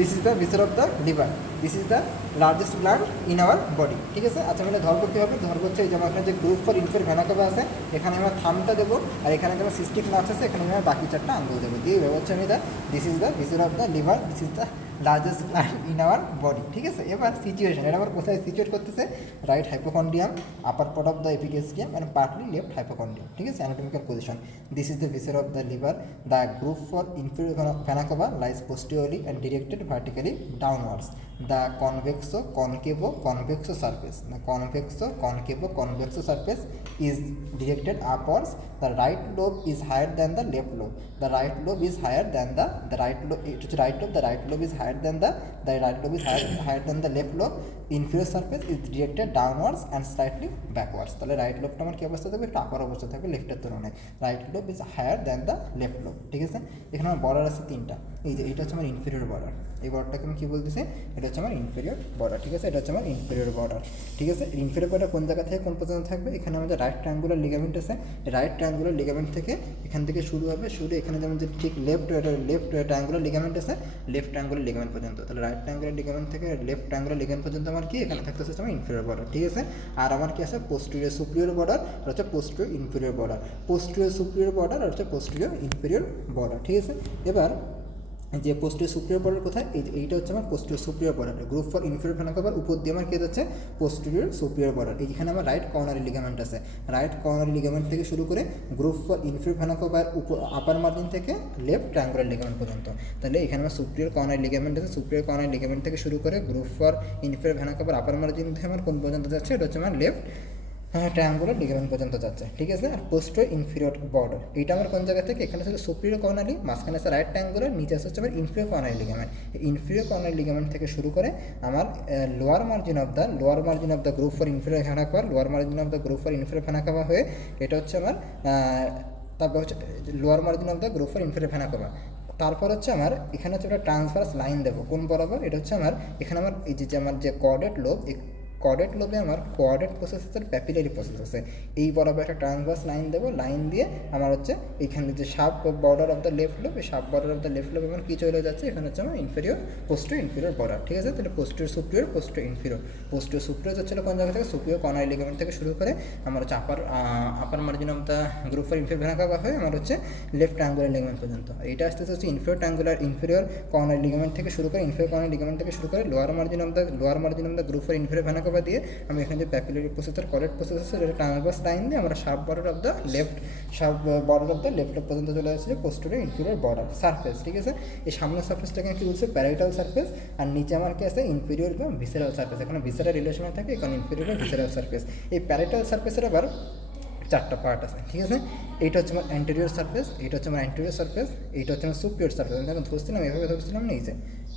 This is the viscera of the liver this is the largest gland in our body ঠিক আছে? আচ্ছা মানে ধর্ম কী হবে? ধর্ম হচ্ছে এই যে আমার যে গ্রুপ ফর ইনফের ভ্যানাকাবা আছে, এখানে আমরা থামটা দেবো, আর এখানে যেমন সিস্টিক নার্স আছে এখানে আমরা বাকি চারটা আঙ্গুল দেবো। দিয়ে ব্যবস্থা আমি the this is the viscera of the liver this is the largest gland in our body ঠিক আছে? এবার সিচুয়েশন এটা আবার কোথায় সিচুয়েট করতেছে? Right hypochondrium upper part of the epigastrium and partly left hypochondrium ঠিক আছে? Anatomical position this is the viscera of the liver the groove for inferior vena cava lies posteriorly and directed vertically downwards. The convexo concavo convexo surface the convexo concavo convexo surface is directed upwards the right lobe is higher than the left lobe the right lobe is higher than the the right lobe it right lobe the right lobe is higher than the the right lobe is higher higher than the left lobe inferior surface is directed downwards and slightly backwards তাহলে right লোভটা আমার কী অবস্থা থাকবে? একটু আপার অবস্থা থাকবে লেফটের তুলনায়। Right lobe is higher than the left lobe ঠিক আছে? এখানে আমার বর্ডার আছে তিনটা। এই যে, এটা হচ্ছে আমার ইনফেরিয়র বর্ডার এই বর্ডারটাকে আমি কী বলতেছি? এটা হচ্ছে আমার ইনফেরিয়র বর্ডার ঠিক আছে? এটা হচ্ছে আমার ইনফেরিয়র বর্ডার ঠিক আছে? ইনফেরিয়র বর্ডার কোন জায়গা থেকে কোন পর্যন্ত থাকবে? এখানে আমাদের রাইট ট্রায়াঙ্গুলার লিগামেন্ট আছে। রাইট ট্রায়াঙ্গুলার লিগামেন্ট থেকে এখান থেকে শুরু হবে শুরু এখানে যেমন যে ঠিক লেফট লেফট ট্রায়াঙ্গুলার লিগামেন্ট আছে লেফট ট্রায়াঙ্গুলার লিগামেন্ট পর্যন্ত। তাহলে রাইট ট্রায়াঙ্গুলার লিগামেন্ট থেকে লেফট ট্রায়াঙ্গুলার লিগামেন্ট পর্যন্ত আমার কি? এখানে থাকতে হচ্ছে আমার ইনফেরিয়র বর্ডার ঠিক আছে? আর আমার কি আছে? পোস্টেরিয়র সুপ্রিয়র বর্ডার আর হচ্ছে posterior inferior border posterior superior border আর হচ্ছে পোস্টেরিয়র ইনফেরিয়র বর্ডার ঠিক আছে? এবার যে পোস্টের সুপ্রিয়র বর্ডার কোথায়? এই এইটা হচ্ছে আমার posterior superior border groove for inferior ফেনাকাবার উপর দিয়ে আমার কে যাচ্ছে পোস্টেরিয়র সুপ্রিয়র বর্ডার এইখানে আমার রাইট কর্নারি লিগামেন্ট আছে। রাইট কর্নারি লিগামেন্ট থেকে শুরু করে গ্রুপ ফর ইনফেরিয়র ফেনাকাবার উপর আপার মার্জিন থেকে লেফট ট্রায়াঙ্গুলার লিগামেন্ট পর্যন্ত। তাহলে এখানে আমার সুপ্রিয়র কর্নারি লিগামেন্ট আছে। সুপ্রিয়র কর্নারি লিগামেন্ট থেকে শুরু করে গ্রুপ ফর ইনফেরিয়র ফেনাকাবার আপার মার্জিন থেকে আমার কোন পর্যন্ত যাচ্ছে? এটা হচ্ছে আমার লেফট হ্যাঁ ট্রায়াঙ্গুলার লিগামেন্ট পর্যন্ত যাচ্ছে, ঠিক আছে? আর পোস্টো ইনফিরিয়র বর্ডার এইটা আমার কোন জায়গা থেকে? এখানে ছিল সুপ্রিয়র কর্নারি মাঝখানে আছে রাইট ট্রায়াঙ্গুলার নিচে আছে হচ্ছে আমার inferior coronary ligament inferior coronary ligament থেকে শুরু করে আমার lower margin of the lower margin of the groove for inferior ফেনাকাবার lower margin of the groove for inferior vena cava হয়ে এটা হচ্ছে আমার তারপর হচ্ছে lower margin of the groove for inferior vena cava তারপর হচ্ছে আমার, এখানে হচ্ছে একটা ট্রান্সফার্স লাইন দেবো, কোন বরাবর? এটা হচ্ছে আমার, এখানে আমার এই যে আমার যে কর্ডেট এই কর্ডেট লোবে আমার কোয়ার্ডেট প্রসেস আছে প্যাপিলারি প্রসেস আছে। এই বরাবর একটা ট্রান্সভার্স লাইন দেবো লাইন দিয়ে আমার হচ্ছে এখানে যে sub border of the left lobe এই sub border of the left lobe আমার কী চলে যাচ্ছে? এখানে হচ্ছে আমার ইনফেরিয়র পোস্টো ইনফেরিয়র বর্ডার ঠিক আছে? তাহলে পোস্টোর সুপ্রিয়র পোস্টো ইনফেরিয়র পোস্টো সুপ্রিয়র যাচ্ছিল কোন জায়গা থেকে? সুপ্রিয়র কর্নার লিগামেন্ট থেকে শুরু করে আমার হচ্ছে upper upper margin of the groove for inferior vena cava হয়ে আমার হচ্ছে লেফট ট্রাঙ্গুলার লিগামেন্ট পর্যন্ত। এটা আসতে হচ্ছে inferior triangular inferior coronary ligament থেকে শুরু করে ইনফেরিয়র কর্নার লিগামেন্ট থেকে শুরু করে lower margin of the lower margin of the groove for inferior vena cava দিয়ে আমি এখানে যে প্যাপিলারি প্রসেসর কলেট প্রসেসর এটা ট্রাঙ্গাস লাইন দিয়ে আমরা sub border of the left sub border of the left পর্যন্ত চলে আসছে পোস্টের ইনফিরিয়র বর্ডার সারফেস ঠিক আছে? এই সামনের সারফেসটাকে কি বলছে? প্যারাইটাল সার্ফেস আর নিচে আমার কি আছে? ইনফিরিয়র বা ভিসেরাল সার্ফেস এখানে ভিসেরাল রিলেশনে থাকে, এখানে ইনফিরিয়র বা ভিসেরাল সার্ফেস এই প্যারাইটাল সারফেসের আবার চারটা পার্ট আছে, ঠিক আছে? এইটা হচ্ছে আমার অ্যান্টেরিয়র সার্ফেস এইটা হচ্ছে আমার অ্যান্টেরিয়র সার্ফেস এইটা হচ্ছে আমার সুপিরিয়র সার্ফেস আমি যখন ধরছিলাম, এভাবে ধরছিলাম না, এই যে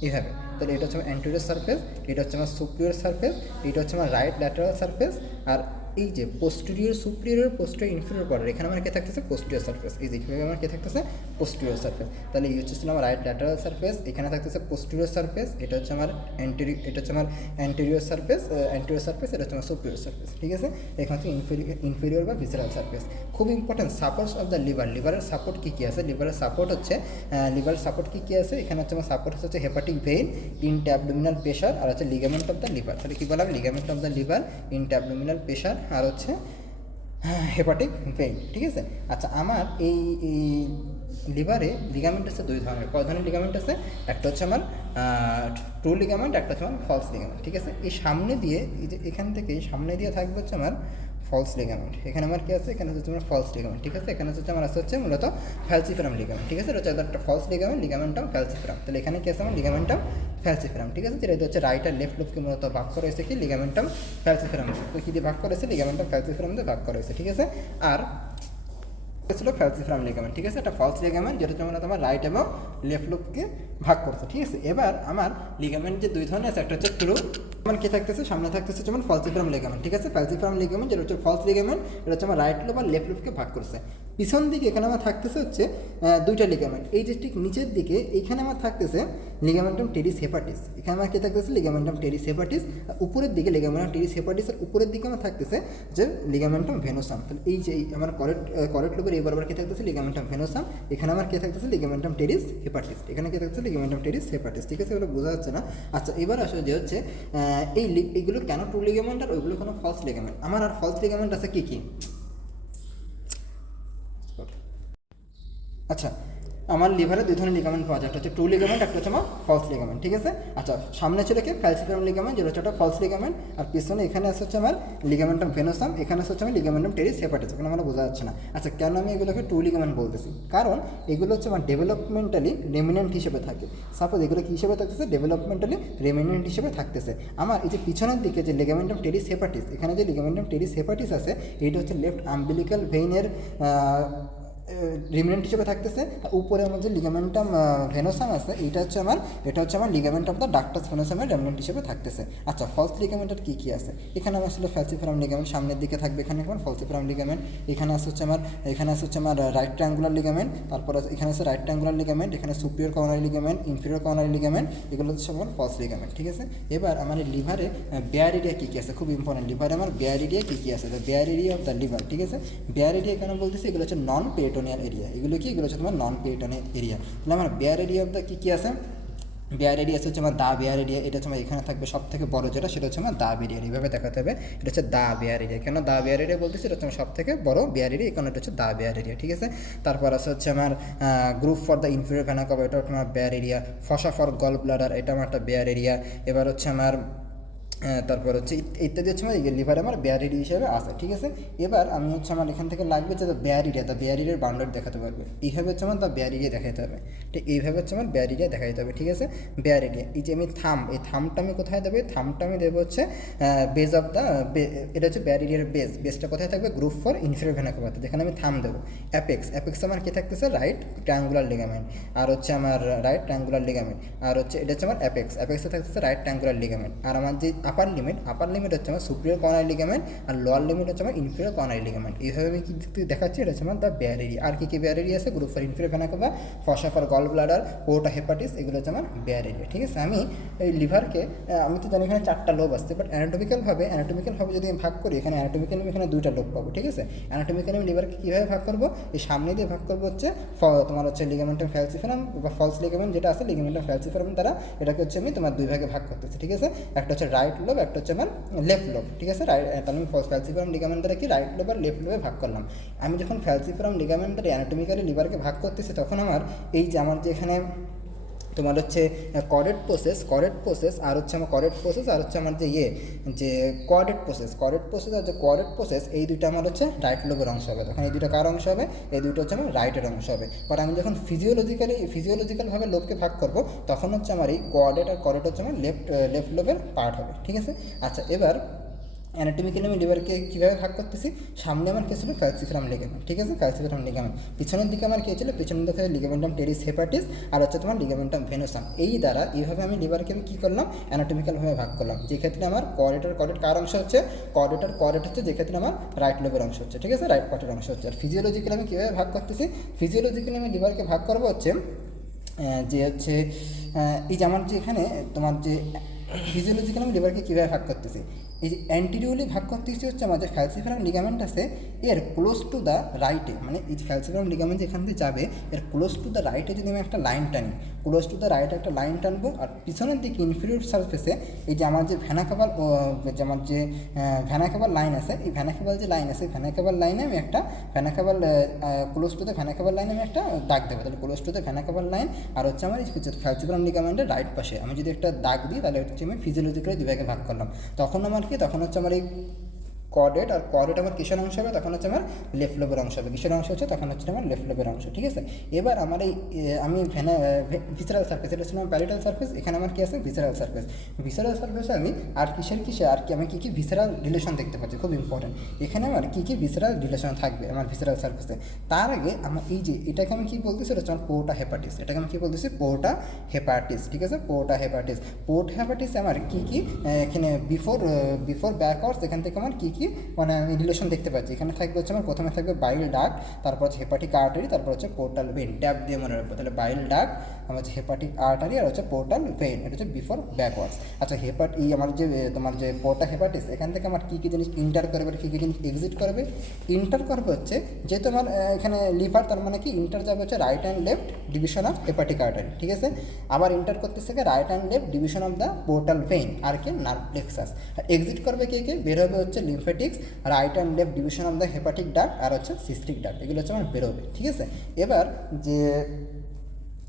এইভাবে তাহলে এটা হচ্ছে আমার অ্যান্টেরিয়র সারফেস এটা হচ্ছে আমার সুপিরিয়র সার্ফেস এটা হচ্ছে আমার রাইট ল্যাটারাল সার্ফেস আর এই যে posterior superior posterior inferior part এখানে আমার কে থাকতেছে? পোস্টেরিয়র সার্ফেস এই যে এখানে আমার কে থাকতেছে? পোস্টেরিয়র সারফেস তাহলে এই হচ্ছে আমার রাইট ল্যাটারাল সারফেস এখানে থাকতেছে পোস্টেরিয়র সারফেস এটা হচ্ছে আমার অ্যান্টেরি এটা হচ্ছে আমার অ্যান্টেরিয়র সারফেস অ্যান্টেরিয়র সারফেস এটা হচ্ছে আমার সুপিরিয়র সারফেস ঠিক আছে? এখানে হচ্ছে ইনফেরিয়র ইনফেরিয়র বা ভিসেরাল সারফেস খুব important supports of the liver লিভারের সাপোর্ট কী কী আছে? লিভারের সাপোর্ট হচ্ছে লিভারের সাপোর্ট কী কী আছে? এখানে হচ্ছে আমার সাপোর্ট হচ্ছে hepatic vein intra abdominal pressure আর হচ্ছে লিগামেন্ট অফ দ্য লিভার তাহলে কী বললাম ligament of the liver intraabdominal pressure আর হচ্ছে হেপাটিক ভেইন ঠিক আছে? আচ্ছা আমার এই এই লিভারে লিগামেন্ট আছে দুই ধরনের। কয় ধরনের লিগামেন্ট আছে? একটা হচ্ছে আমার ট্রু লিগামেন্ট একটা হচ্ছে আমার ফলস লিগামেন্ট ঠিক আছে? এই সামনে দিয়ে, এই যে এখান থেকে সামনে দিয়ে থাকবে হচ্ছে আমার ফলস লিগামেন্ট এখানে আমার কি আছে? এখানে হচ্ছে তোমার ফলস লিগামেন্ট ঠিক আছে? এখানে হচ্ছে আমার আছে হচ্ছে মূলত ফ্যালসিফেরাম লিগামেন্ট ঠিক আছে? হচ্ছে একটা ফলস লিগামেন্ট লিগামেন্টাম ফ্যালসিফ্রাম তাহলে এখানে কি আছে আমার? লিগামেন্টাম ফ্যালসিফ্রাম ঠিক আছে? যেটা হচ্ছে রাইট আর লেফট লুপকে মূলত ভাগ করা হয়েছে কি? লিগামেন্টাম ফ্যালসিফ্রাম তো কি দিয়ে ভাগ করেছে লিগামেন্টাম ফ্যালসিফ্রাম দিয়ে ভাগ করা হয়েছে, ঠিক আছে? আর ছিল ফ্যালসিফ্রাম লিগামেন্ট ঠিক আছে? একটা ফলস লিগামেন্ট যেটা তোমার তোমার রাইট এবং লেফট লুককে ভাগ করছে, ঠিক আছে? এবার আমার লিগামেন্ট যে দুই ধরনের আছে, একটা হচ্ছে ট্রু যেমন কি থাকতেছে? সামনে থাকতেছে যেমন ফলসিফ্রাম লিগামেন্ট ঠিক আছে? ফ্যালসিফ্রাম লিগামেন্ট যেটা হচ্ছে ফলস লিগামেন্ট এটা হচ্ছে আমার রাইট লুপ আর লেফট লুককে ভাগ করছে। পিছন দিকে এখানে আমার থাকতেছে হচ্ছে দুইটা লিগামেন্ট এই যে ঠিক নিচের দিকে এইখানে আমার থাকতেছে লিগামেন্টাম টেরিস হেপাটিস এখানে আমার কি থাকতেছে? লিগামেন্টাম টেরিস হেপাটিস আর উপরের দিকে লিগামেন্টাম টেরিস হেপাটিসের উপরের দিকে আমার থাকতেছে যে লিগামেন্টাম ভেনোসাম তাহলে এই যে আমার করেট করেট লোবের এই আবার কি থাকতেছে? লিগামেন্টাম ভেনোসাম এখানে আমার কি থাকতেছে? লিগামেন্টাম টেরিস হেপাটিস এখানে কি থাকতেছে? লিগামেন্টাম টেরিস হেপাটিস ঠিক আছে? এগুলো বোঝা যাচ্ছে না? আচ্ছা এবার আসলে যে হচ্ছে এই এইগুলো কেন টু লিগামেন্ট আর ওইগুলো কোনো ফলস লিগামেন্ট আমার আর ফলস লিগামেন্ট আছে কী কি? আচ্ছা আমার লিভারে দুই ধরনের লিগামেন্ট পাওয়া যায়। একটা হচ্ছে ট্রু লিগামেন্ট একটা হচ্ছে আমার ফলস লিগামেন্ট ঠিক আছে? আচ্ছা সামনে ছিল কি ফ্যালসিফাম লিগামেন্ট যেটা হচ্ছে একটা ফলস লিগামেন্ট আর পিছনে এখানে আছে হচ্ছে আমার লিগামেন্টাম ভেনোসাম এখানে আছে হচ্ছে আমার লিগামেন্টাম টেরিস হেপাটিস এখানে আমরা বোঝা যাচ্ছে না। আচ্ছা কেন আমি এগুলোকে ট্রু লিগামেন্ট বলতেছি? কারণ এগুলো হচ্ছে আমার ডেভেলপমেন্টালি রেমিনেন্ট হিসেবে থাকে। সাপোজ এগুলো কী হিসেবে থাকতেছে? ডেভেলপমেন্টালি রেমিনেন্ট হিসেবে থাকতেছে। আমার এই যে পিছনের দিকে যে লিগামেন্টাম টেরিস হেপাটিস এখানে যে লিগামেন্টাম টেরিস হেপাটিস আছে, এইটা হচ্ছে লেফট আম্বিলিক্যাল ভেইনের রিমিনেন্ট হিসেবে থাকতেছে উপরে আমার যে লিগামেন্টাম ভেনোসাম আছে এটা হচ্ছে আমার, এটা হচ্ছে আমার লিগামেন্ট অফ দ্য ডাক্টাস ভেনোসামের রেমিনেন্ট হিসেবে থাকতেছে। আচ্ছা ফলস লিগামেন্টের কী কী আছে? এখানে আমার আসলে ফ্যালসিফেরাম লিগামেন্ট সামনের দিকে থাকবে এখানে আমার ফলসিফেরাম লিগামেন্ট এখানে আছে হচ্ছে আমার, এখানে আছে হচ্ছে আমার রাইট ট্রাঙ্গুলার লিগামেন্ট তারপর এখানে আছে রাইট ট্রাঙ্গুলার লিগামেন্ট এখানে superior coronary ligament inferior coronary ligament এগুলো হচ্ছে আমার ফলস লিগামেন্ট ঠিক আছে? এবার আমার লিভারে বেয়ার এরিয়া কী কী আছে? খুব ইম্পর্টেন্ট লিভারে আমার বেয়ার এরিয়া কী কী আছে? Bare area of the liver ঠিক আছে? বেয়ার এরিয়া কেন বলতেছি? এগুলো হচ্ছে নন পেরিটোনিয়াল এরিয়া এগুলো কি? এগুলো হচ্ছে তোমার নন পেরিটোনিয়াল এরিয়া তাহলে আমার বেয়ার এরিয়া অফ দ্য কী কী আছে? বেয়ার এরিয়া হচ্ছে আমার দা বেয়ার এরিয়া এটা আমার এখানে থাকবে সব থেকে বড় যেটা, সেটা হচ্ছে আমার দা বেরিয়া এইভাবে দেখাতে হবে। এটা হচ্ছে দা বেয়ার এরিয়া কেন দা বেয়ার এরিয়া বলতেছি? এটা হচ্ছে সব থেকে বড় বেয়ার এরিয়া এখানে এটা হচ্ছে দা বেয়ার এরিয়া ঠিক আছে? তারপর আছে হচ্ছে আমার groove for the inferior vena cava এটা হচ্ছে আমার bare area fossa for gall bladder এটা আমার একটা বেয়ার এরিয়া এবার হচ্ছে আমার তারপর হচ্ছে ইত্যাদি হচ্ছে আমার লিভার আমার বেয়ারিডি হিসেবে আসে ঠিক আছে? এবার আমি হচ্ছে আমার এখান থেকে লাগবে যে বেয়ারিডিয়া দ্য বেয়ারিডিয়ার বাউন্ডারি দেখাতে পারবে। এইভাবে হচ্ছে আমার দ্য বেয়ারিডিয়া দেখাতে হবে। ঠিক এইভাবে হচ্ছে আমার বেয়ারিডিয়া দেখাতে হবে, ঠিক আছে? বেয়ারিডিয়া এই যে আমি থাম, এই থামটা আমি কোথায় দেবো? এই থামটা আমি দেবো হচ্ছে বেজ অফ দ্য এটা হচ্ছে ব্যারিডিয়ার বেস বেসটা কোথায় থাকবে? গ্রুপ ফর ইনফিরিয়র ভেনাকোপাতে যেখানে আমি থাম দেবো। অ্যাপেক্স অ্যাপেক্স আমার কি থাকতেছে? রাইট ট্রায়াঙ্গুলার লিগামেন্ট আর হচ্ছে আমার রাইট ট্রায়াঙ্গুলার লিগামেন্ট আর হচ্ছে এটা হচ্ছে আমার অ্যাপেক্স অ্যাপেক্সে থাকতেছে রাইট ট্রায়াঙ্গুলার লিগামেন্ট আর আমার যে আপার লিমিট আপার লিমিট হচ্ছে আমার সুপ্রিয়র কর্নারি লিগামেন্ট আর লোয়ার লিমিট হচ্ছে আমার ইনফিরিয়র কর্নারি লিগামেন্ট এইভাবে আমি কি দেখাচ্ছি? এটা হচ্ছে আমার দ্য বেয়ার এরিয়া আর কি কি বেয়ার এরিয়া আছে? Groove for inferior vena cava fossa for gall bladder porta hepatis এগুলো হচ্ছে আমার বেয়ার এরিয়া ঠিক আছে? আমি এই লিভারকে আমি তো জানি এখানে চারটা লোভ আসছে বাট অ্যানাটমিক্যালভাবে অ্যানাটমিক্যালভাবে যদি আমি ভাগ করি, এখানে অ্যানাটমিক্যাল আমি এখানে দুইটা লোভ পাবো, ঠিক আছে? অ্যানাটমিক্যাল আমি লিভারকে কীভাবে ভাগ করব? এই সামনে দিয়ে ভাগ করব হচ্ছে তোমার হচ্ছে লিগামেন্টাম ফ্যালসিফেরাম বা ফলস লিগামেন্ট যেটা আছে লিগামেন্টাম ফ্যালসিফারাম দ্বারা এটাকে হচ্ছে আমি তোমার দুই ভাগে ভাগ করতেছি, ঠিক আছে? একটা হচ্ছে রাইট লোভ একটা হচ্ছে আমার লেফট লোভ ঠিক আছে? রাইট তাহলে আমি ফ্যালসিফারাম লিগামেন্ট দ্বারা কি রাইট লোভ আর লেফট লোভে ভাগ করলাম। আমি যখন ফ্যালসিফারাম লিগামেন্ট দ্বারা অ্যানাটমিক্যালি লিভারকে ভাগ করতেছি, তখন আমার এই যে আমার যে এখানে তোমার হচ্ছে করেট প্রসেস করেট প্রসেস আর হচ্ছে আমার করেট প্রসেস আর হচ্ছে আমার যে ইয়ে যে কোয়াডেট প্রসেস করেট প্রসেস আর যে কোয়াডেট প্রসেস এই দুইটা আমার হচ্ছে রাইট লোবের অংশ হবে। তখন এই দুটো কার অংশ হবে? এই দুটো হচ্ছে আমার রাইটের অংশ হবে। বাট আমি যখন ফিজিওলজিক্যালি ফিজিওলজিক্যালভাবে লোবকে ভাগ করব, তখন হচ্ছে আমার এই কোয়াডেট আর করেট হচ্ছে আমার লেফট লেফট লোবের পার্ট হবে। ঠিক আছে? আচ্ছা এবার অ্যানাটমিক্যালি আমি লিভারকে কীভাবে ভাগ করতেছি? সামনে আমার কী ছিল ফ্যালসিফ্রাম লিগামেন্ট ঠিক আছে? ফ্যালসিফ্রাম লিগামেন্ট পিছনের দিকে আমার কী ছিল পিছনের দিকে লিগামেন্টাম টেরিস হেপাটিস আর হচ্ছে তোমার লিগামেন্টাম ভেনোসাম এই দ্বারা এইভাবে আমি লিভারকে আমি কী করলাম? অ্যানাটমিক্যালভাবে ভাগ করলাম। যে ক্ষেত্রে আমার করেটার করেট কার অংশ হচ্ছে? করেটার করেট হচ্ছে যে ক্ষেত্রে আমার রাইট লোবের অংশ হচ্ছে, ঠিক আছে? রাইট পার্টের অংশ হচ্ছে। আর ফিজিওলজিক্যালি আমি কীভাবে ভাগ করতেছি? ফিজিওলজিক্যালি আমি লিভারকে ভাগ করব হচ্ছে যে হচ্ছে এই যে আমার যে এখানে তোমার যে ফিজিওলজিক্যালি আমি লিভারকে কীভাবে ভাগ করতেছি? এই যে অ্যান্টিরিওলি ভাগ করতেছি হচ্ছে আমার যে ফ্যালসিফারাম লিগামেন্ট আছে, এর ক্লোজ টু দ্য রাইটে মানে এই ফ্যালসিফারাম লিগামেন্ট যেখান দিয়ে যাবে, এর ক্লোজ টু দ্য রাইটে যদি আমি একটা লাইন টানি ক্লোজ টু দ্য রাইটে একটা লাইন টানবো, আর পিছনের দিকে ইনফিরিয়র সার্ফেসে এই যে আমার যে ভ্যানাকাবাল যে আমার যে ভ্যানাকাবাল লাইন আছে, এই ভ্যানাকাবাল যে লাইন আছে ভ্যানাকাবাল লাইনে আমি একটা vena caval close to the vena caval লাইনে আমি একটা দাগ দেবো, তাহলে close to the vena caval line আর হচ্ছে আমার এই ফ্যালসিফারাম লিগামেন্টের রাইট পাশে, আমি যদি একটা দাগ দিই, তাহলে হচ্ছে আমি ফিজিওলজিক্যালি দুভাগে ভাগ করলাম। তখন আমার তখন হচ্ছে আমার এই কর্ডেট আর কর্ডেট আমার কিসের অংশ হবে? তখন হচ্ছে আমার লেফট লোবের অংশ হবে। কিসের অংশ হচ্ছে? তখন হচ্ছে আমার লেফট লোবের অংশ, ঠিক আছে? এবার আমার এই আমি ভ্যানা ভিসারাল সার্ফেস এটা হচ্ছে আমার প্যারিটাল সার্ফেস এখানে আমার কি আছে? ভিসারাল সার্ফেস ভিসারাল সার্ফেসে আমি আর কিসের কিসে আর কি আমি কী কী ভিসারাল রিলেশন দেখতে পাচ্ছি? খুব ইম্পর্টেন্ট এখানে আমার কী কী ভিসারাল রিলেশন থাকবে আমার ভিসারাল সার্ফেসে তার আগে আমার এই যে, এটাকে আমি কী বলতেছি? এটা হচ্ছে আমার পোর্টা হেপাটিস এটাকে আমি কী বলতেছি? পোর্টা হেপাটিস ঠিক আছে? পোর্টা হেপাটিস পোর্ট হেপাটিস আমার কী কী এখানে বিফোর বিফোর ব্যাকওয়ার্ডস এখান থেকে আমার কী কী কি? মানে রিলেশন দেখতে পাচ্ছি। এখানে থাকবে হচ্ছে আমার প্রথমে থাকবে বাইল ডাক তারপর হচ্ছে হেপাটিক আর্টারি তারপর হচ্ছে পোর্টাল ভেন ট্যাপ দিয়ে মনে রাখব। তাহলে বাইল ডাক আমার হচ্ছে হেপাটিক আর্টারি আর হচ্ছে পোর্টাল ভেন এটা হচ্ছে বিফোর ব্যাকওয়ার্ডস আচ্ছা হেপাট এই আমার যে, তোমার যে পোর্টা হেপাটিস এখান থেকে আমার কী কী জিনিস ইন্টার করবে, কী কী জিনিস এক্সিট করবে? ইন্টার করবে হচ্ছে যে তোমার এখানে লিভার তার মানে কি? ইন্টার যাবে হচ্ছে right and left division of hepatic artery ঠিক আছে? আবার ইন্টার করতে করতেছে right and left division of the portal vein আর কি? নার্ভ প্লেক্সাস এক্সিট করবে কে কে? বের হবে হচ্ছে lymphatics right and left division of the hepatic duct আর হচ্ছে সিস্টিক ডাক এগুলো হচ্ছে আমার বেরোবে, ঠিক আছে? এবার যে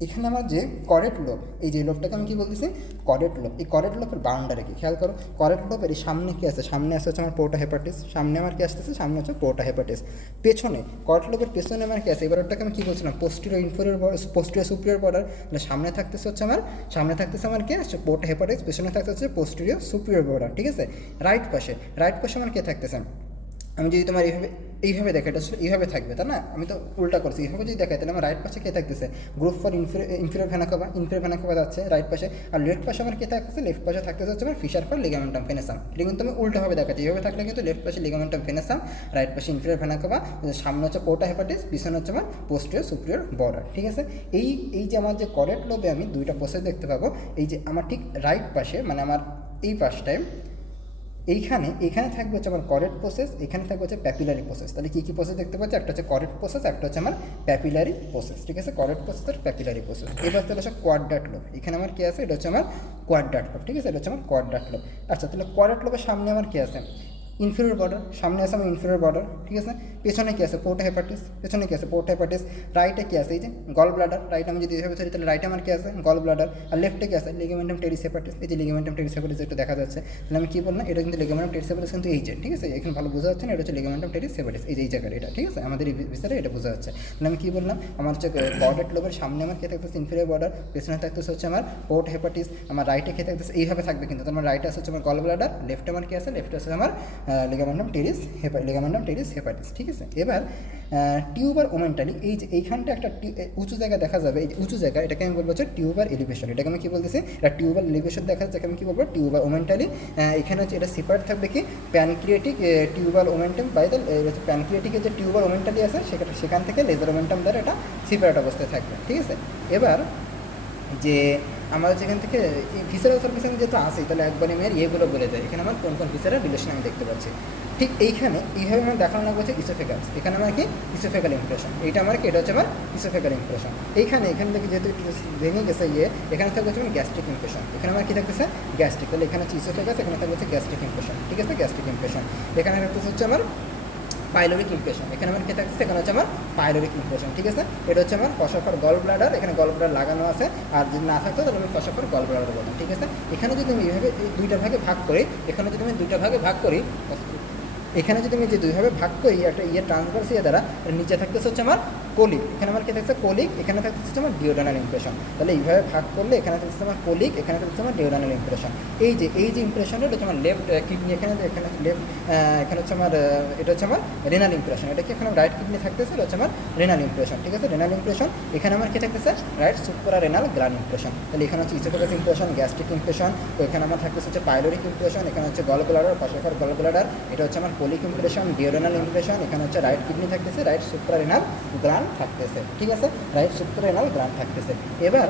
এখানে আমার যে করেট লোব এই যে লোবটাকে আমি কি বলতেছি? করেট লোব এই করেট লোবের বাউন্ডারি কি? খেয়াল করো করেট লোবের এই সামনে কি আছে? সামনে আসছে হচ্ছে আমার পোর্টা হেপাটিস সামনে আমার কি আসতেছে? সামনে হচ্ছে পোর্টা হেপাটিস পেছনে করেট লোবের পেছনে আমার কি আছে? এবার ওটাকে আমি কি বলছিলাম? Posterior inferior posterior superior border মানে সামনে থাকতেছে হচ্ছে আমার, সামনে থাকতেছে আমার কি আসছে পোর্টা হেপাটিস পেছনে হচ্ছে পোস্টিরিয়র সুপিরিয়র বর্ডার ঠিক আছে? রাইট পাশে রাইট পাশে আমার কে থাকতেছে? আমি যদি তোমার এইভাবে এইভাবে দেখে এটা এইভাবে থাকবে, তাই না? আমি তো উল্টা করছি, এইভাবে যদি দেখাই, তাহলে আমার রাইট পাশে কে থাকতেছে? Groove for inferior vena cava inferior vena cava যাচ্ছে রাইট পাশে, আর লেফট পাশে আমার কে থাকতেছে? লেফট পাশে থাকতেছে হচ্ছে আমার ফিশার ফর লিগামেন্টাম ফেনেসাম এটা কিন্তু আমি উল্টোভাবে দেখাচ্ছি, এইভাবে থাকলে কিন্তু লেফট পাশে লিগামেন্টাম ফেনেসাম রাইট পাশে ইনফিরিয়র ভেনাকোবা সামনে হচ্ছে পোর্টা হেপাটিস পিছনে হচ্ছে আমার পোস্টিরিয়র সুপ্রিয়র বর্ডার ঠিক আছে? এই এই যে আমার যে করেক্ট লোবে আমি দুইটা প্রসেস দেখতে পাবো, এই যে আমার ঠিক রাইট পাশে মানে আমার এই পাশটায় এইখানে এখানে থাকবে হচ্ছে আমার করেট প্রসেস এখানে থাকবে হচ্ছে প্যাপিলারি প্রসেস তাহলে কী কী প্রসেস দেখতে পাচ্ছি? একটা হচ্ছে করেট প্রসেস একটা হচ্ছে আমার প্যাপিলারি প্রসেস ঠিক আছে? করেট প্রসেস আর প্যাপিলারি প্রসেস এবার তাহলে হচ্ছে কোয়াড্রাট লোভ এখানে আমার কী আছে? এটা হচ্ছে আমার কোয়াড্রাট লোভ ঠিক আছে? এটা হচ্ছে আমার কোয়াড্রাট লোভ আচ্ছা তাহলে কোয়াড্রাট লোভের সামনে আমার কী আছে? ইনফিরিয়র বর্ডার সামনে আছে আমার ইনফিরিয়র বর্ডার ঠিক আছে? পেছনে কী আছে? পোর্ট হেপাটিস পেছনে কী আছে? পোর্ট হেপাটিস রাইটে কী আছে? এই যে গল ব্লাডার রাইট আমি যদি এইভাবে ধরি, তাহলে রাইটে আমার কী আছে? গল ব্লাডার আর লেফটে কী আছে? লিগামেন্টাম টেরিস হেপাটিস এই যে লিগামেন্টাম টেরিস হেপাটিস একটু দেখা যাচ্ছে। তাহলে আমি কী বললাম? এটা কিন্তু লিগামেন্টাম টেরিস হেপাটিস কিন্তু এই যে, ঠিক আছে? এখানে ভালো বোঝা যাচ্ছে না, এটা হচ্ছে লিগামেন্টাম টেরিস হেপাটিস এই যে এই জায়গাটা এটা, ঠিক আছে? আমাদের এই বিষয়ে এটা বোঝা যাচ্ছে। তাহলে আমি কী বললাম? আমার হচ্ছে বর্ডার লোবের সামনে আমার কে থাকতেছে? ইনফিরিয়র বর্ডার পেছনে থাকতেছে হচ্ছে আমার পোর্ট হেপাটিস আমার রাইটে খেয়ে থাকতেছে? এইভাবে থাকবে কিন্তু। আমার রাইটে আছে হচ্ছে আমার গল ব্লাডার লেফটে আমার কী আছে? লেফটে আছে আমার লিগামেন্টাম টেরিস হেপা লিগামেন্টাম টেরিস হেপাটিস, ঠিক আছে? এবার টিউবার ওমেন্টালি, এই যে এইখানটা একটা উঁচু জায়গা দেখা যাবে, এই উঁচু জায়গা, এটাকে আমি বলব হচ্ছে টিউবার এলিভেশন। এটাকে আমি কী বলতেছি? এটা টিউবার এলিভেশন দেখা যাচ্ছে আমি কী বলব? টিউবার ওমেন্টালি এখানে হচ্ছে এটা সেপারেট থাকবে কি? Pancreatic tuber omentum by the প্যানক্রিয়েটিকের যে টিউবার ওমেন্টালি আছে, সেখান থেকে লেজার ওমেন্টাম দ্বারা এটা সেপারেট অবস্থায় থাকবে, ঠিক আছে? এবার যে আমার যেখান থেকে, এই ভিসারাল সার্ভিসিং যেহেতু আসে তাহলে একবার আমি আর ইয়েগুলো বলে দেয় এখানে আমার কোন কোন ভিসারের রিলেশন আমি দেখতে পাচ্ছি। ঠিক এইখানে, এইভাবে আমার দেখানো লাগবে হচ্ছে ইসোফেগাস এখানে আমার কি? ইসোফেগাল ইমপ্রেশন এইটা আমার কি? এটা হচ্ছে আমার ইসোফেগাল ইমপ্রেশন এইখানে, এখান থেকে যেহেতু ভেঙে গেছে ইয়ে এখানে থাকবে হচ্ছে গ্যাস্ট্রিক ইমপ্রেশন এখানে আমার কি থাকতেছে? গ্যাস্ট্রিক তাহলে এখানে হচ্ছে ইসোফেগাস এখানে থাকবে হচ্ছে গ্যাস্ট্রিক ইমপ্রেশন ঠিক আছে? গ্যাস্ট্রিক ইমপ্রেশন এখানে থাকতেছে হচ্ছে আমার পাইলোরিক ইমপ্রেশন। এখানে আমার কে থাকছে সেখানে হচ্ছে আমার পাইলোরিক ইমপ্রেশন, ঠিক আছে? এটা হচ্ছে আমার ফসফর গল ব্লাডার এখানে গল ব্লাডার লাগানো আছে। আর যদি না থাকতো, তাহলে আমি ফসফর গল ব্লাডার বলতাম, ঠিক আছে? এখানে যদি আমি এইভাবে এই দুইটা ভাগে ভাগ করি, এখানে যদি আমি দুইটা ভাগে ভাগ করি, এখানে যদি আমি যে দুইভাবে ভাগ করি, একটা ইয়ে ট্রান্সভার্স ইয়ে দ্বারা নিচে থাকতেছে হচ্ছে আমার কলিক, এখানে আমার কি থাকছে? কলিক, এখানে হচ্ছে আমার ডিওডানাল ইমপ্রেশন তাহলে এইভাবে ভাগ করলে এখানে থাকছে আমার কলিক, এখানে থাকছে আমার ডিওডানাল ইমপ্রেশন এই যে এই যে ইমপ্রেশনটা এটা হচ্ছে আমার লেফট কিডনি এখানে এখানে লেফট এখানে হচ্ছে আমার এটা হচ্ছে আমার রেনাল ইমপ্রেশন এটা কি এখানে রাইট কিডনি থাকতেছে? এটা হচ্ছে আমার রেনাল ইমপ্রেশন ঠিক আছে? রেনাল ইমপ্রেশন এখানে আমার কি থাকতেছে? Right suprarenal gland impression তাহলে এখানে হচ্ছে ইসোফেগাস ইমপ্রেশন গ্যাস্ট্রিক ইমপ্রেশন তো এখানে আমার থাকতেছে হচ্ছে পাইলোরিক ইমপ্রেশন এখানে হচ্ছে গল ব্লাডার ফসফার গল ব্লাডার এটা হচ্ছে আমার কোলিক ইমপ্রেশন ডিওরেনাল ইমপ্রেশন এখানে হচ্ছে রাইট কিডনি থাকতেছে রাইট সুপ্রারেনাল গ্রান থাকতেছে, ঠিক আছে? রাইট সুপ্রারেনাল গ্রাম থাকতেছে। এবার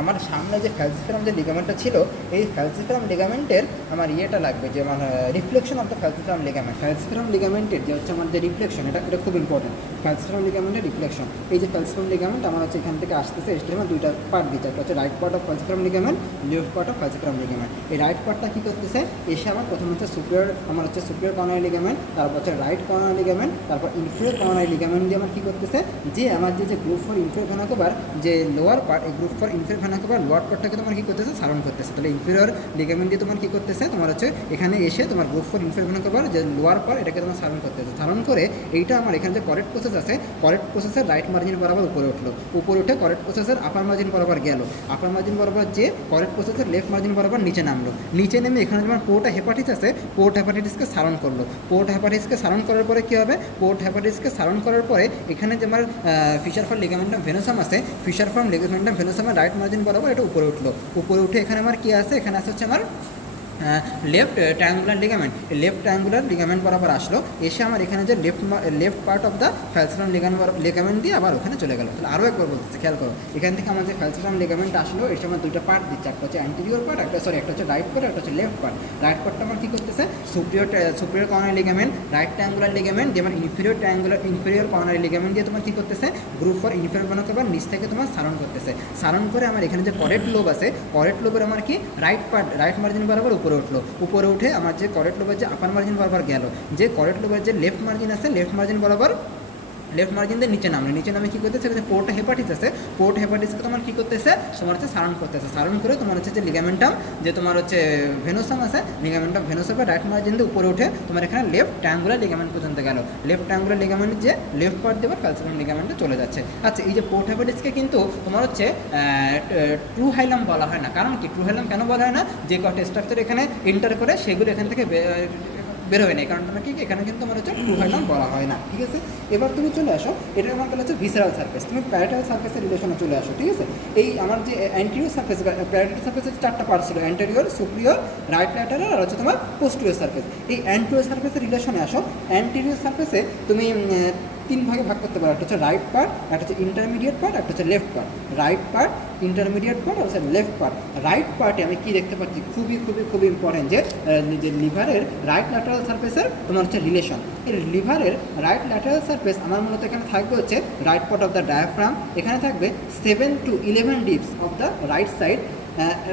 আমার সামনে যে ফ্যালসিফেরাম যে লিগামেন্টটা ছিল, এই ফ্যালসিফেরাম লিগামেন্টের আমার ইয়েটা লাগবে, যে আমার reflection of the falciform ligament falciform লিগামেন্টের যে হচ্ছে আমার যে রিফ্লেকশন এটা এটা খুব ইম্পর্টেন্ট ফ্যালসিফেরাম লিগামেন্টের রিফ্লেকশন এই যে ফ্যালসিফেরাম লিগামেন্ট আমার হচ্ছে এখান থেকে আসতেছে এসে দুইটা পার্ট দিচ্ছে একটা হচ্ছে right part of falciform ligament left part of falciform ligament এই রাইট পার্টটা কী করতেছে? এসে আমার প্রথম হচ্ছে সুপিরিয়র আমার হচ্ছে সুপিরিয়র কর্নারি লিগামেন্ট তারপর হচ্ছে রাইট কর্নারি লিগামেন্ট তারপর ইনফিরিয়র কর্নারি লিগামেন্ট দিয়ে আমার কী করতেছে? যে আমার যে যে গ্রুপ ফর ইনফিরিয়র ভেনাকোবার যে লোয়ার পার্ট এই গ্রুপ ফর ইনফিরিয়র ভেনাকোবার লোয়ার পার্টটাকে তোমার কী করতেছে? সারণ করতেছে। তাহলে ইনফিরিয়র লিগামেন্ট দিয়ে তোমার কী করতেছে? তোমার হচ্ছে এখানে এসে তোমার গ্রুপ ফর ইনফিরিয়র ভেনাকোবার যে লোয়ার পার্ট এটাকে তোমার সারণ করতেছে। সারণ করে এইটা আমার এখানে যে করেক্ট প্রসেস আছে করেক্ট প্রসেসের রাইট মার্জিন বরাবর উপরে উঠল। উপরে উঠে করেক্ট প্রসেসের আপার মার্জিন বরাবর গেল। আপার মার্জিন বরাবর যে করেক্ট প্রসেসের লেফট মার্জিন বরাবর নিচে নামলো। নিচে নেমে এখানে যেমন পোর্ট হেপাটিস আছে পোর্ট হেপাটাইটিসকে সারণ করল। পোর্ট হেপাটাইটিসকে সারণ করার পরে কী হবে? পোর্ট হেপাটাইটিসকে সারণ করার পরে এখানে যে আমার ফিশার ফর লিগামেন্টাম ভেনোসাম আছে ফিশার ফর্ম লিগামেন্টাম ভেনোসামের রাইট মার্জিন বরাবর এটা উপরে উঠল। উপরে উঠে এখানে আমার কী আছে? এখানে আছে হচ্ছে আমার left triangular ligament left triangular ligament বরাবর আসলো, এসে আমার এখানে যে left left part of the falciform ligament ligament দিয়ে আবার ওখানে চলে গেল। তাহলে আরও একবার বলতেছে, খেয়াল করো, এখান থেকে আমার যে ফ্যালসিফাম লিগামেন্ট আসলো, এর সময় দুটো পার্ট দিচ্ছে, একটা হচ্ছে অ্যান্টিরিয়র পার্ট একটা সরি একটা হচ্ছে রাইট পার্ট একটা হচ্ছে লেফট পার্ট রাইট পার্টটা আমার কী করতেছে? Superior superior coronary ligament right triangular ligament যেমন inferior triangular inferior coronary ligament দিয়ে তোমার কী করতেছে? গ্রুপ ফর ইনফিরিয়র বানাকে আবার নিচ থেকে তোমার সারণ করতেছে। সারণ করে আমার এখানে যে করেট লোব আছে করেট লোবের আমার কি? রাইট পার্ট রাইট মার্জিন বরাবর উপরে উঠল। উপরে উঠে আমার যে করেট লোভার যে আপার মার্জিন বরাবর গেল, যে করেট লোভের যে লেফট মার্জিন আছে লেফট মার্জিন বরাবর লেফট মার্জিন দিয়ে নিচে নামলো। নিচে নামে কী করতেছে? যে পোর্ট হেপাটিস আছে। পোর্ট হেপাটিসকে তোমার কী করতেছে? তোমার হচ্ছে সারণ করতেছে। সারণ করে তোমার হচ্ছে যে লিগামেন্টাম যে তোমার হচ্ছে ভেনোসাম আছে লিগামেন্টাম ভেনোসামে রাইট মার্জিন দিয়ে উপরে উঠে তোমার এখানে লেফট ট্রায়াঙ্গুলার লিগামেন্ট পর্যন্ত গেল। লেফট ট্রায়াঙ্গুলার লিগামেন্ট যে লেফট পার্ট দেবে ক্যালসিয়াম লিগামেন্টে চলে যাচ্ছে। আচ্ছা এই যে পোর্ট হেপাটিসকে কিন্তু তোমার হচ্ছে ট্রু হাইলাম বলা হয় না। কারণ কি? ট্রু হাইলাম কেন বলা হয় না? যে কটা স্ট্রাকচার এখানে এন্টার করে, সেগুলো এখান থেকে বে- বের হয় না এই কারণটা কি এখানে কিন্তু আমার হচ্ছে ট্রু হাইলাম বলা হয় না। ঠিক আছে? এবার তুমি চলে আসো। এটা আমার তাহলে হচ্ছে ভিসারাল সার্ফেস তুমি প্যারাটাল সার্ফেসের রিলেশনে চলে আসো, ঠিক আছে? এই আমার যে অ্যান্টিরিয়র সার্ফেস প্যারাটাল সার্ফেসের চারটা পার্ট ছিল অ্যান্টেরিয়র সুপ্রিয়র রাইট ল্যাটারাল আর হচ্ছে তোমার পোস্টিরিয়র সার্ফেস এই অ্যান্টিরিয়র সার্ফেসের রিলেশনে আসো। অ্যান্টিরিয়র সার্ফেসে তুমি তিন ভাগে ভাগ করতে পারো। একটা হচ্ছে রাইট পার্ট একটা হচ্ছে ইন্টারমিডিয়েট পার্ট একটা হচ্ছে left part right part intermediate part আর হচ্ছে লেফট পার্ট রাইট পার্টে আমি কি দেখতে পাচ্ছি? খুবই খুবই খুবই ইম্পর্টেন্ট যে যে লিভারের রাইট ল্যাটারাল সার্ফেসের তোমার হচ্ছে রিলেশন এই লিভারের রাইট ল্যাটারাল সার্ফেস আমার মূলত এখানে থাকবে হচ্ছে right part of the diaphragm এখানে থাকবে seven to eleven ribs of the right side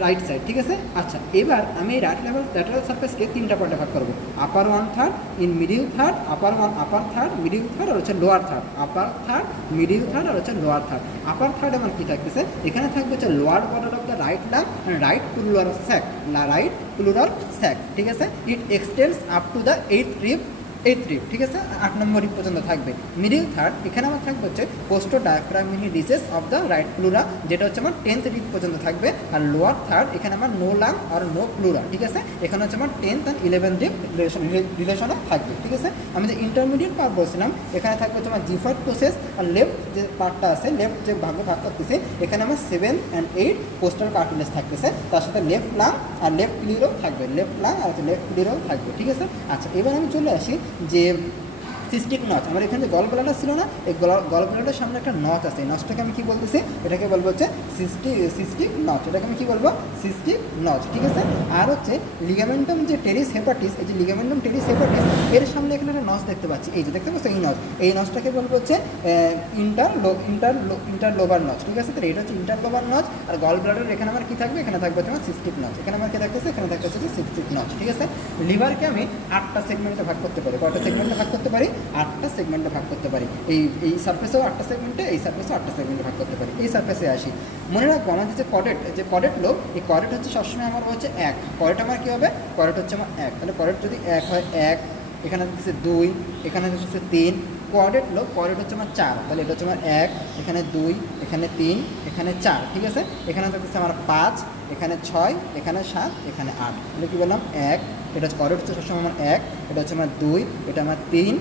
right side ঠিক আছে? আচ্ছা এবার আমি এই রাইট লেভেল ল্যাটারাল সার্ফেসকে তিনটা পার্টে ভাগ করব। Upper one third in middle third upper one upper third middle third আর হচ্ছে lower third upper third middle third আর হচ্ছে লোয়ার থার্ড আপার থার্ড আমার কী থাকতেছে? এখানে থাকবে হচ্ছে lower border of the right lung right pleural sac right pleural sac ঠিক আছে? It extends up to the eight rib eight rib ঠিক আছে? আট নম্বর পর্যন্ত থাকবে। মিডিল থার্ড এখানে আমার থাকবে হচ্ছে costodiaphragmatic recess of the right pleura যেটা হচ্ছে আমার টেন্থ রিপ পর্যন্ত থাকবে। আর লোয়ার থার্ড এখানে আমার নো লাং আর নো প্লুরা ঠিক আছে? এখানে হচ্ছে আমার tenth and eleventh rib relation রিলেশনে থাকবে, ঠিক আছে? আমি যে ইন্টারমিডিয়েট পার্ট বলছিলাম, এখানে থাকবে হচ্ছে আমার জিফার্ট প্রসেস আর লেফট যে পার্টটা আছে লেফট যে ভাগে ভাগ করতেছে এখানে আমার seven and eight costal cartilage থাকতেছে। তার সাথে লেফট লাং আর লেফট ক্লিয়ারও থাকবে লেফট লাং আর হচ্ছে লেফট ক্লিয়ারও থাকবে, ঠিক আছে? আচ্ছা এবার আমি চলে আসি যে সিস্টিক নচ আমার এখানে গল ব্লাডার ছিল না, এই গল ব্লাডারের সামনে একটা নচ আছে। এই নচটাকে আমি কি বলতেছি? এটাকে বলব হচ্ছে সিস্টি সিস্টিক নচ এটাকে আমি কি বলব? সিস্টিক নচ ঠিক আছে? আর হচ্ছে লিগামেন্টাম যে টেরিস হেপাটিস, এই যে লিগামেন্টাম টেরিস হেপাটিস, এর সামনে এখানে একটা নচ দেখতে পাচ্ছি। এই যে দেখতে পাচ্ছ এই নচ এই নচটাকে বলব হচ্ছে inter lo inter lo interlobar notch ঠিক আছে? তাহলে এটা হচ্ছে ইন্টার লোবার নচ আর গল ব্লাডার এখানে আমার কি থাকবে? এখানে থাকবে আমার সিস্টিক নচ এখানে আমার কি থাকতেছে? এখানে থাকতেছে হচ্ছে সিস্টিক নচ ঠিক আছে? লিভারকে আমি আটটা সেগমেন্টে ভাগ করতে পারি। কয়টা সেগমেন্টে ভাগ করতে পারি? আটটা সেগমেন্টে ভাগ করতে পারি। এই এই সার্ফেসেও আটটা সেগমেন্টে এই সার্ফেসেও আটটা সেগমেন্টে ভাগ করতে পারি। এই সার্ফেসে আসি। মনে রাখব, আমাদের যে করেট যে করেট লোক এই করেট হচ্ছে সবসময় আমার হচ্ছে এক। করেট আমার কী হবে? করেট হচ্ছে আমার এক। তাহলে করেট যদি এক হয়, এক, এখানে হচ্ছে দুই, এখানে হচ্ছে তিন। কোয়ারেট লোক কোয়ারেট হচ্ছে আমার চার। তাহলে এটা হচ্ছে আমার এক, এখানে দুই, এখানে তিন, এখানে চার, ঠিক আছে? এখানে থাকতেছে আমার পাঁচ, এখানে ছয়, এখানে সাত, এখানে আট। তাহলে কী বললাম? এক এটা হচ্ছে করেট হচ্ছে সবসময় আমার এক, এটা হচ্ছে আমার দুই, এটা আমার তিন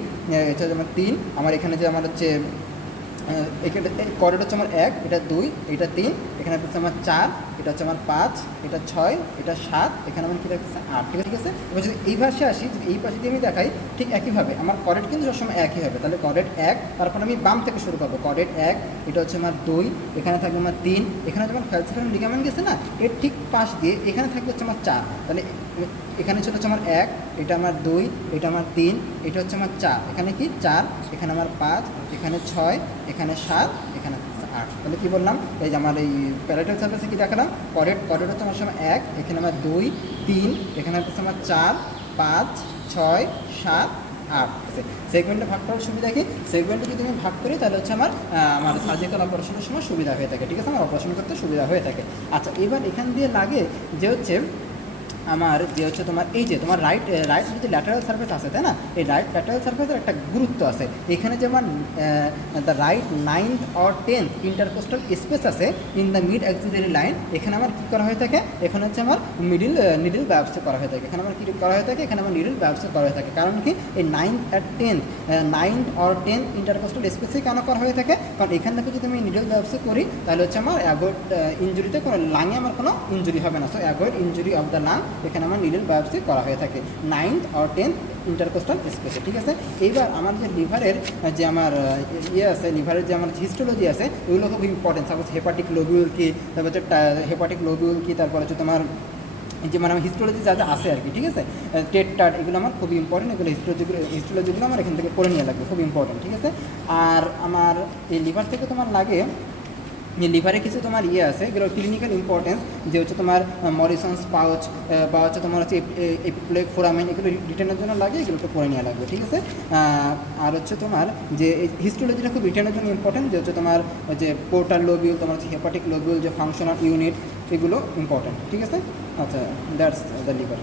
এটা হচ্ছে আমার তিন, আমার এখানে যে আমার হচ্ছে এখানে করেট হচ্ছে আমার এক, এটা দুই, এটা তিন, এখানে হচ্ছে আমার চার, এটা হচ্ছে আমার পাঁচ, এটা ছয়, এটা সাত, এখানে আমার কী রাখতেছে আট, ঠিক আছে? ঠিক আছে? এবার যদি এই পাশে আসি, যদি এই পাশে দিয়ে আমি দেখাই, ঠিক একইভাবে, আমার করেট কিন্তু সবসময় একই হবে। তাহলে করেট এক, তারপর আমি বাম থেকে শুরু করব। করেট এক, এটা হচ্ছে আমার দুই, এখানে থাকবে আমার তিন, এখানে যেমন ফ্যালসিফাম লিগামেন্ট গেছে না, এর ঠিক পাশ দিয়ে এখানে থাকবে হচ্ছে আমার চার। তাহলে এখানে ছিল হচ্ছে আমার এক, এটা আমার দুই, এটা আমার তিন, এটা হচ্ছে আমার চার। এখানে কি? চার, এখানে আমার পাঁচ এখানে ছয়, এখানে সাত, এখানে আট। তাহলে কি বললাম? এই যে আমার এই প্যারাটাল সার্ভিসে কি দেখালাম? করেট করেট হচ্ছে আমার সময় এক, এখানে আমার দুই, তিন, এখানে হচ্ছে আমার চার, পাঁচ, ছয়, সাত, আট। আছে? সেগমেন্টে ভাগ করার সুবিধা কি সেগমেন্টে যদি আমি ভাগ করি, তাহলে হচ্ছে আমার আমার সার্জিক্যাল অপারেশনের সময় সুবিধা হয়ে থাকে। ঠিক আছে? আমার অপারেশন করতে সুবিধা হয়ে থাকে। আচ্ছা এবার এখান দিয়ে লাগে যে হচ্ছে আমার যে হচ্ছে তোমার, এই যে তোমার রাইট রাইট যদি ল্যাটারাল সার্ফেস আছে তাই না? এই রাইট ল্যাটারাল সার্ফেসের একটা গুরুত্ব আছে। এখানে যেমন the right ninth or tenth intercostal space আছে in the mid axillary line এখানে আমার কী করা হয়ে থাকে? এখানে হচ্ছে আমার মিডিল নিডিল ব্যবসা করা হয়ে থাকে। এখানে আমার কী করা হয়ে থাকে? এখানে আমার নিডিল ব্যবসা করা হয়ে থাকে। কারণ কি? এই ninth R tenth ninth or tenth intercostal স্পেসে কেন করা হয়ে থাকে? কারণ এখান থেকে যদি আমি নিডল ব্যবসা করি, তাহলে হচ্ছে আমার অ্যাভয়েড ইঞ্জুরিতে কোনো লাঙে আমার কোনো ইঞ্জুরি হবে না। So avoid injury of the lung এখানে আমার নিডল বায়োপসি করা হয়ে থাকে। নাইনথ আর টেন্থ ইন্টারকোস্টাল স্পেসে ঠিক আছে? এইবার আমার যে লিভারের যে আমার ইয়ে আছে, লিভারের যে আমার হিস্টোলজি আছে ওগুলো খুব ইম্পর্টেন্ট সাপোজ হেপাটিক লোবিউল কি, তারপর হচ্ছে হেপাটিক লোবিউল কি, তারপর হচ্ছে তোমার যে মানে আমার হিস্টোলজি যা যা আছে আর কি, ঠিক আছে? টেট, টাট, এগুলো আমার খুবই ইম্পর্টেন্ট এগুলো হিস্টোলজিগুলো হিস্টোলজিগুলো আমার এখান থেকে করে নিয়ে লাগবে, খুব ইম্পর্টেন্ট ঠিক আছে? আর আমার এই লিভার থেকে তোমার লাগে যে লিভারে কিছু তোমার ইয়ে আছে এগুলো ক্লিনিক্যাল ইম্পর্টেন্স যে হচ্ছে তোমার মরিসন্স, পাউচ বা হচ্ছে তোমার হচ্ছে এপিপ্লেক ফোরামেন, এগুলো রিটার্নের জন্য লাগে এগুলো তো করে নেওয়া লাগবে, ঠিক আছে? আর হচ্ছে তোমার যে হিস্টোলজিটা খুব রিটার্নের জন্য ইম্পর্টেন্ট যে হচ্ছে তোমার যে পোর্টাল লোবিউল তোমার হচ্ছে হেপাটিক লোবিউল যে ফাংশনাল ইউনিট এগুলো ইম্পর্টেন্ট ঠিক আছে? আচ্ছা দ্যাটস দ্য লিভার